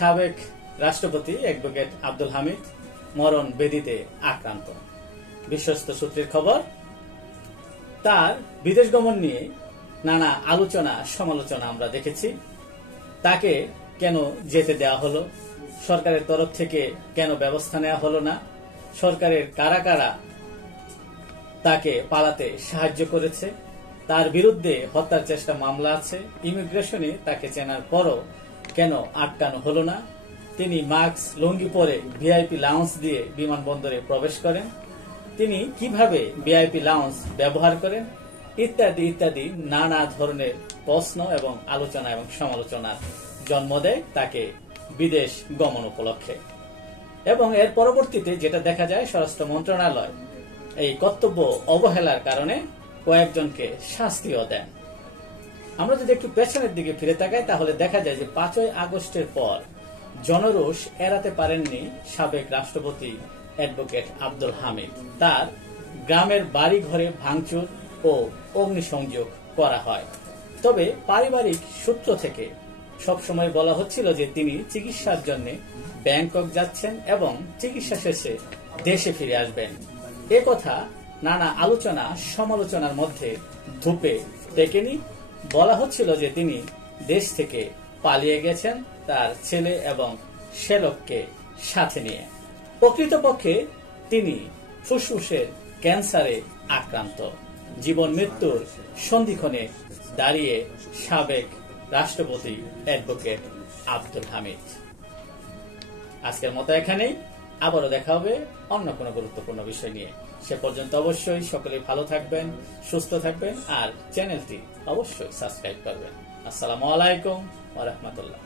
সাবেক রাষ্ট্রপতি অ্যাডভোকেট আব্দুল হামিদ মরণ ব্যাধিতে আক্রান্ত। বিশ্বস্ত সূত্রের খবর, তার বিদেশ গমন নিয়ে নানা আলোচনা সমালোচনা আমরা দেখেছি। তাকে কেন যেতে দেওয়া হলো, সরকারের তরফ থেকে কেন ব্যবস্থা নেওয়া হলো না, সরকারের কারা কারা তাকে পালাতে সাহায্য করেছে, তার বিরুদ্ধে হত্যার চেষ্টা মামলা আছে, ইমিগ্রেশনে তাকে চেনার পরও কেন আটকানো হলো না, তিনি মাস্ক লুঙ্গি পরে ভিআইপি লাউঞ্জ দিয়ে বিমানবন্দরে প্রবেশ করেন, তিনি কিভাবে ভিআইপি লাউঞ্জ ব্যবহার করেন, ইত্যাদি ইত্যাদি নানা ধরনের প্রশ্ন এবং আলোচনা এবং সমালোচনার জন্ম দেয় তাকে বিদেশ গমন উপলক্ষে। এবং এর পরবর্তীতে যেটা দেখা যায়, স্বরাষ্ট্র মন্ত্রণালয় এই কর্তব্য অবহেলার কারণে কয়েকজনকে শাস্তিও দেন। আমরা যদি একটু পেছনের দিকে ফিরে তাকাই তাহলে দেখা যায় যে 5ই আগস্টের পর জনরোষ এড়াতে পারেননি সাবেক রাষ্ট্রপতি অ্যাডভোকেট আব্দুল হামিদ। তার গ্রামের বাড়ি ঘরে ভাঙচুর ও অগ্নিসংযোগ করা হয়। তবে পারিবারিক সূত্র থেকে সবসময় বলা হচ্ছিল যে তিনি চিকিৎসার জন্য ব্যাংকক যাচ্ছেন এবং চিকিৎসা শেষে দেশে ফিরে আসবেন। এ কথা নানা আলোচনা সমালোচনার মধ্যে ধুপে টেকেনি। বলা হচ্ছিল যে তিনি দেশ থেকে পালিয়ে গেছেন তার ছেলে এবং শ্যালককে সাথে নিয়ে। প্রকৃতপক্ষে তিনি ফুসফুসের ক্যান্সারে আক্রান্ত। জীবন মৃত্যুর সন্ধিক্ষণে দাঁড়িয়ে সাবেক রাষ্ট্রপতি অ্যাডভোকেট আব্দুল হামিদ। আজকের মতো এখানেই, আবারও দেখা হবে অন্য কোনো গুরুত্বপূর্ণ বিষয় নিয়ে। সে পর্যন্ত অবশ্যই সকলে ভালো থাকবেন, সুস্থ থাকবেন আর চ্যানেলটি অবশ্যই সাবস্ক্রাইব করবেন। আসসালামু আলাইকুম ওয়া রাহমাতুল্লাহ।